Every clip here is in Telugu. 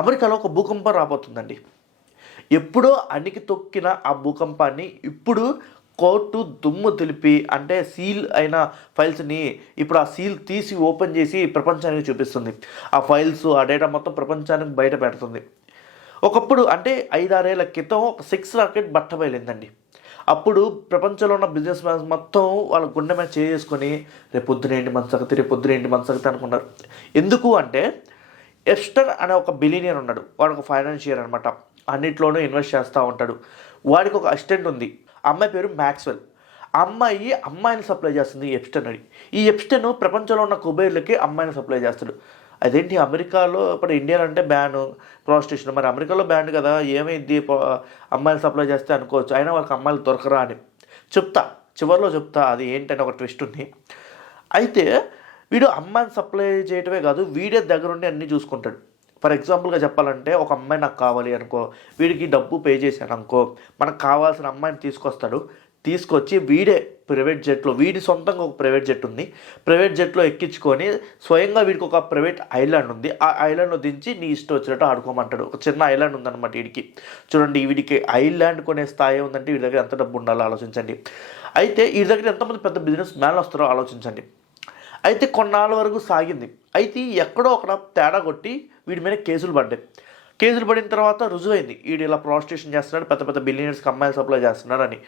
అమెరికాలో ఒక భూకంపం రాబోతుందండి. ఎప్పుడో అణికి తొక్కిన ఆ భూకంపాన్ని ఇప్పుడు కోర్టు దుమ్ము దులిపి, అంటే సీల్ అయిన ఫైల్స్ని ఇప్పుడు ఆ సీల్ తీసి ఓపెన్ చేసి ప్రపంచానికి చూపిస్తుంది. ఆ ఫైల్స్, ఆ డేటా మొత్తం ప్రపంచానికి బయట పెడుతుంది. ఒకప్పుడు అంటే 5-6 ఏళ్ల క్రితం ఒక సెక్స్ రాకెట్ బట్టబయలిందండి. అప్పుడు ప్రపంచంలో ఉన్న బిజినెస్ మ్యాన్స్ మొత్తం వాళ్ళ గుండె మీద చేసుకొని రేపు పొద్దున ఏంటి మన సంగతి, రేపు పొద్దున ఏంటి మన సంగతి అనుకున్నారు. ఎందుకు అంటే ఎప్స్టన్ అనే ఒక బిలియనియర్ ఉన్నాడు. వాడు ఒక ఫైనాన్షియర్ అనమాట. అన్నిట్లోనూ ఇన్వెస్ట్ చేస్తూ ఉంటాడు. వాడికి ఒక అసిస్టెంట్ ఉంది. అమ్మాయి పేరు మ్యాక్స్వెల్. ఆ అమ్మాయిని సప్లై చేస్తుంది ఎప్స్టన్ అని. ఈ ఎప్స్టన్ ప్రపంచంలో ఉన్న కుబేర్లకి అమ్మాయిని సప్లై చేస్తాడు. అదేంటి అమెరికాలో ఇప్పుడు ఇండియా అంటే బ్యాన్ ప్రాస్టిట్యూషన్, మరి అమెరికాలో బ్యాన్ కదా, ఏమైంది అమ్మాయిలు సప్లై చేస్తే అనుకోవచ్చు. అయినా వాళ్ళకి అమ్మాయిలు దొరకరా అని చివరిలో చెప్తా అది ఏంటని ఒక ట్విస్ట్ ఉంది. అయితే వీడు అమ్మాయిని సప్లై చేయటమే కాదు, వీడే దగ్గరుండి అన్నీ చూసుకుంటాడు. ఫర్ ఎగ్జాంపుల్గా చెప్పాలంటే ఒక అమ్మాయి నాకు కావాలి అనుకో, వీడికి డబ్బు పే చేశాను అనుకో, మనకు కావాల్సిన అమ్మాయిని తీసుకొచ్చి వీడే ప్రైవేట్ జెట్లో, వీడి సొంతంగా ఒక ప్రైవేట్ జెట్ ఉంది, ప్రైవేట్ జెట్లో ఎక్కించుకొని స్వయంగా వీడికి ఒక ప్రైవేట్ ఐలాండ్ ఉంది, ఆ ఐలాండ్లో దించి నీ ఇష్టం వచ్చినట్టు ఆడుకోమంటాడు. ఒక చిన్న ఐలాండ్ ఉందన్నమాట వీడికి. చూడండి, వీడికి ఐలాండ్ కొనే స్థాయి ఉందంటే వీడి దగ్గర ఎంత డబ్బు ఉండాలో ఆలోచించండి. అయితే వీడి దగ్గర ఎంతమంది పెద్ద బిజినెస్ మ్యాన్లు వస్తారో ఆలోచించండి. అయితే కొన్నాళ్ళ వరకు సాగింది. అయితే ఎక్కడో అక్కడ తేడా కొట్టి వీడి మీద కేసులు పడ్డాయి. కేసులు పడిన తర్వాత రుజువైంది వీడు ఇలా ప్రాస్టిట్యూషన్ చేస్తున్నాడు, పెద్ద పెద్ద బిలియనర్స్కి అమ్మాయిలు సప్లై చేస్తున్నారని.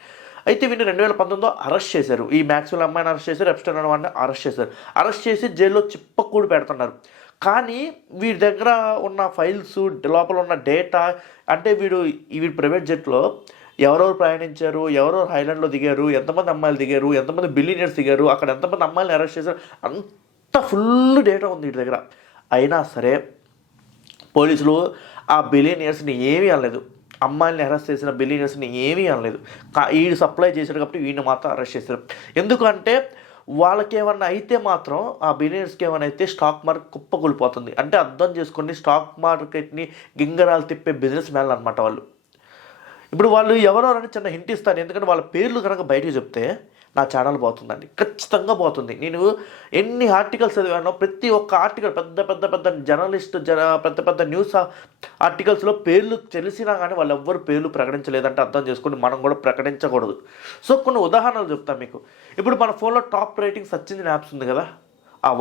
అయితే వీడిని 2019లో అరెస్ట్ చేశారు. ఈ మ్యాక్స్వెల్ అమ్మాయిని అరెస్ట్ చేశారు, ఎప్స్టన్ అనే వాడిని అరెస్ట్ చేశారు. అరెస్ట్ చేసి జైల్లో చిప్పకూడి పెడుతున్నారు. కానీ వీడి దగ్గర ఉన్న ఫైల్స్, లోపల ఉన్న డేటా, అంటే వీడి ప్రైవేట్ జెట్లో ఎవరెవరు ప్రయాణించారు, ఎవరెవరు ఐలాండ్లో దిగారు, ఎంతమంది అమ్మాయిలు దిగారు, ఎంతమంది బిలియనర్స్ దిగారు, అక్కడ ఎంతమంది అమ్మాయిలను అరెస్ట్ చేశారు, అంత ఫుల్ డేటా ఉంది వీడి దగ్గర. అయినా సరే పోలీసులు ఆ బిలియనర్స్ని ఏమీ అనలేదు. అమ్మాయిల్ని అరెస్ట్ చేసిన బిలియనర్స్ని ఏమీ అనలేదు. వీడు సప్లై చేశాడు కాబట్టి వీడిని మాత్రం అరెస్ట్ చేశారు. ఎందుకంటే వాళ్ళకి ఏమన్నా అయితే మాత్రం, ఆ బిలియనర్స్కి ఏమైనా అయితే స్టాక్ మార్కెట్ కుప్పకూలిపోతుంది. అంటే అర్థం చేసుకోండి, స్టాక్ మార్కెట్ని గింగరాలు తిప్పే బిజినెస్ మ్యాన్లు అనమాట వాళ్ళు. ఇప్పుడు వాళ్ళు ఎవరెవరని చిన్న హింట్ ఇస్తాను, ఎందుకంటే వాళ్ళ పేర్లు కనుక బయటకు చెప్తే నా ఛానల్ పోతుందండి, ఖచ్చితంగా పోతుంది. నేను ఎన్ని ఆర్టికల్స్ చదివానో ప్రతి ఒక్క ఆర్టికల్, పెద్ద పెద్ద పెద్ద జర్నలిస్ట్, పెద్ద పెద్ద న్యూస్ ఆర్టికల్స్లో పేర్లు తెలిసినా కానీ వాళ్ళు ఎవ్వరు పేర్లు ప్రకటించలేదంటే అర్థం చేసుకుని మనం కూడా ప్రకటించకూడదు. సో కొన్ని ఉదాహరణలు చెప్తాను మీకు. ఇప్పుడు మన ఫోన్లో top rating search engine apps ఉంది కదా,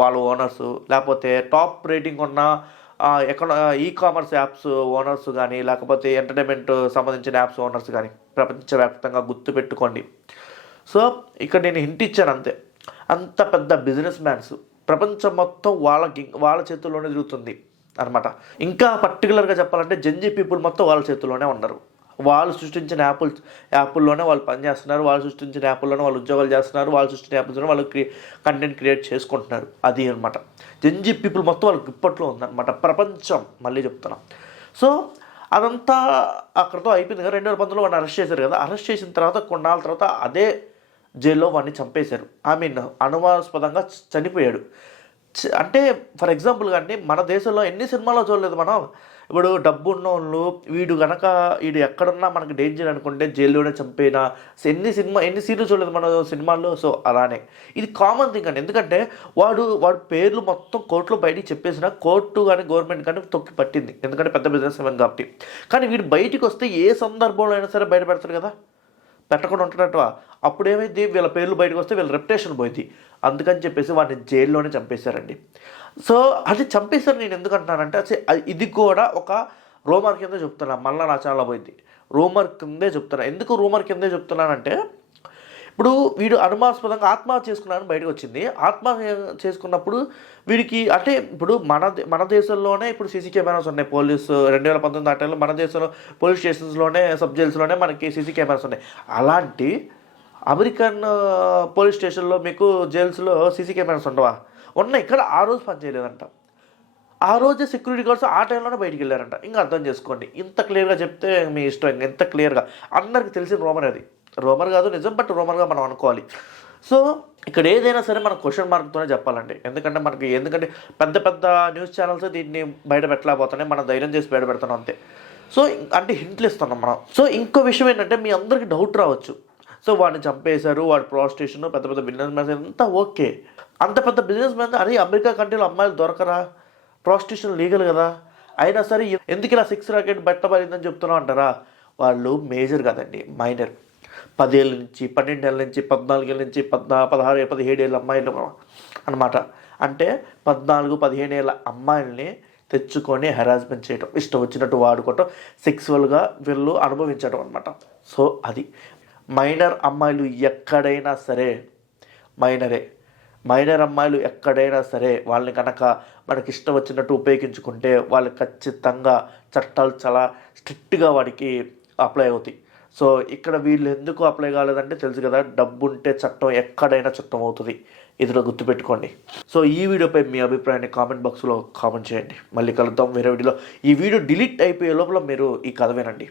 వాళ్ళ ఓనర్స్, లేకపోతే టాప్ రేటింగ్ ఉన్న ఈ-కామర్స్ యాప్స్ ఓనర్స్ కానీ, లేకపోతే ఎంటర్టైన్మెంట్ సంబంధించిన యాప్స్ ఓనర్స్ కానీ ప్రపంచవ్యాప్తంగా గుర్తుపెట్టుకోండి. సో ఇక్కడ నేను హింట్ ఇచ్చాను అంతే. అంత పెద్ద బిజినెస్ మ్యాన్స్ ప్రపంచం మొత్తం వాళ్ళ చేతుల్లోనే తిరుగుతుంది అనమాట. ఇంకా పర్టికులర్గా చెప్పాలంటే జెన్జీ పీపుల్ మొత్తం వాళ్ళ చేతుల్లోనే ఉన్నారు. వాళ్ళు సృష్టించిన యాప్ల్లోనే వాళ్ళు పనిచేస్తున్నారు, వాళ్ళు సృష్టించిన యాప్ల్లోనే వాళ్ళు ఉద్యోగాలు చేస్తున్నారు, వాళ్ళు సృష్టించిన యాప్ల్లోనే వాళ్ళు కంటెంట్ క్రియేట్ చేసుకుంటున్నారు. అది అనమాట జెన్జీ పీపుల్ మొత్తం వాళ్ళకి ఇప్పట్లో ఉందన్నమాట ప్రపంచం. మళ్ళీ చెప్తున్నా. సో అదంతా అక్కడితో అయిపోయింది కదా. 2019లో వాడిని అరెస్ట్ చేశారు కదా. అరెస్ట్ చేసిన తర్వాత కొన్నాళ్ళ తర్వాత అదే జైల్లో వాడిని చంపేశారు. అనుమానాస్పదంగా చనిపోయాడు. అంటే ఫర్ ఎగ్జాంపుల్గా అండి, మన దేశంలో ఎన్ని సినిమాలో చూడలేదు మనం. ఇప్పుడు డబ్బు ఉన్న వాళ్ళు వీడు ఎక్కడున్నా మనకి డేంజర్ అనుకుంటే జైల్లోనే చంపేనా, ఎన్ని సీన్లు చూడలేదు మన సినిమాల్లో. సో అలానే ఇది కామన్ థింగ్ అండి. ఎందుకంటే వాడు పేర్లు మొత్తం కోర్టులో బయటికి చెప్పేసిన కోర్టు కానీ గవర్నమెంట్ కానీ తొక్కి పట్టింది, ఎందుకంటే పెద్ద బిజినెస్ మ్యాన్ కాబట్టి. కానీ వీడు బయటికి వస్తే ఏ సందర్భంలో అయినా సరే బయట పెడతాడు కదా, పెట్టకుండా ఉంటున్నట్టు. అప్పుడు ఏమైంది, వీళ్ళ పేర్లు బయటకు వస్తే వీళ్ళ రెప్యుటేషన్ పోయింది. అందుకని చెప్పేసి వాడిని జైల్లోనే చంపేశారండి. సో అది చంపేశారు. నేను ఎందుకు అంటున్నానంటే ఇది కూడా ఒక రూమర్ కిందే చెప్తున్నా. మళ్ళీ నా ఛానల్లో పోయింది, రూమర్ కిందే చెప్తున్నా. ఎందుకు రూమర్ కిందే చెప్తున్నానంటే, ఇప్పుడు వీడు అనుమానాస్పదంగా ఆత్మహత్య చేసుకున్నాడని బయటకు వచ్చింది. ఆత్మహత్య చేసుకున్నప్పుడు వీడికి అంటే ఇప్పుడు మన దేశంలోనే ఇప్పుడు సీసీ కెమెరాస్ ఉన్నాయి. 2019 ఆ టైంలో మన దేశంలో పోలీస్ స్టేషన్స్లోనే, సబ్ జైల్స్లోనే మనకి సీసీ కెమెరాస్ ఉన్నాయి. అలాంటి అమెరికన్ పోలీస్ స్టేషన్లో మీకు జైల్స్లో సీసీ కెమెరాస్ ఉండవా? ఉన్నాయి. ఇక్కడ ఆ రోజు పనిచేయలేదంట. ఆ రోజే సెక్యూరిటీ గార్డ్స్ ఆ టైంలోనే బయటికి వెళ్ళారంట. ఇంకా అర్థం చేసుకోండి. ఇంత క్లియర్గా చెప్తే మీ ఇష్టం. ఇంకా ఇంత క్లియర్గా అందరికీ తెలిసిన రూమర్ అది. రూమర్ కాదు నిజం, బట్ రూమర్గా మనం అనుకోవాలి. సో ఇక్కడ ఏదైనా సరే మనం క్వశ్చన్ మార్క్తోనే చెప్పాలండి. ఎందుకంటే పెద్ద పెద్ద న్యూస్ ఛానల్స్ దీన్ని బయట పెట్టలేకపోతున్నాయి, మనం ధైర్యం చేసి బయట పెడుతున్నాం అంతే. సో అంటే హింట్లు ఇస్తున్నాం మనం. సో ఇంకో విషయం ఏంటంటే, మీ అందరికీ డౌట్ రావచ్చు, సో వాడిని చంపేశారు, వాడి ప్రాస్టిట్యూషన్, పెద్ద పెద్ద బిజినెస్ మ్యాన్స్ అంతా ఓకే. అంత పెద్ద బిజినెస్ మ్యాన్ అదే అమెరికా కంట్రీలో అమ్మాయిలు దొరకరా? ప్రాస్టిట్యూషన్ లీగల్ కదా. అయినా సరే ఎందుకు ఇలా 6 రాకెట్ పెట్టబడిందని చెప్తున్నావు అంటారా? వాళ్ళు మేజర్ కదండి, మైనర్. 10 ఏళ్ళ నుంచి, 12 ఏళ్ళ నుంచి, 14 ఏళ్ళ నుంచి, 16, 17 ఏళ్ళ అమ్మాయిలు అనమాట. అంటే 14, 15 ఏళ్ళ అమ్మాయిల్ని తెచ్చుకొని హెరాస్మెంట్ చేయటం, ఇష్టం వచ్చినట్టు వాడుకోవటం, సెక్సువల్గా వీళ్ళు అనుభవించడం అనమాట. సో అది మైనర్ అమ్మాయిలు ఎక్కడైనా సరే మైనర్ అమ్మాయిలు ఎక్కడైనా సరే వాళ్ళని కనుక మనకి ఇష్టం వచ్చినట్టు ఉపయోగించుకుంటే వాళ్ళు ఖచ్చితంగా చట్టాలు చాలా స్ట్రిక్ట్గా వాడికి అప్లై అవుతాయి. సో ఇక్కడ వీళ్ళు ఎందుకు అప్లై కాలేదంటే తెలుసు కదా, డబ్బు ఉంటే చట్టం ఎక్కడైనా చట్టం అవుతుంది. ఇదిలో గుర్తుపెట్టుకోండి. సో ఈ వీడియోపై మీ అభిప్రాయాన్ని కామెంట్ బాక్స్లో కామెంట్ చేయండి. మళ్ళీ కలుద్దాం వేరే వీడియోలో. ఈ వీడియో డిలీట్ అయిపోయే లోపల మీరు ఈ కథ వినండి.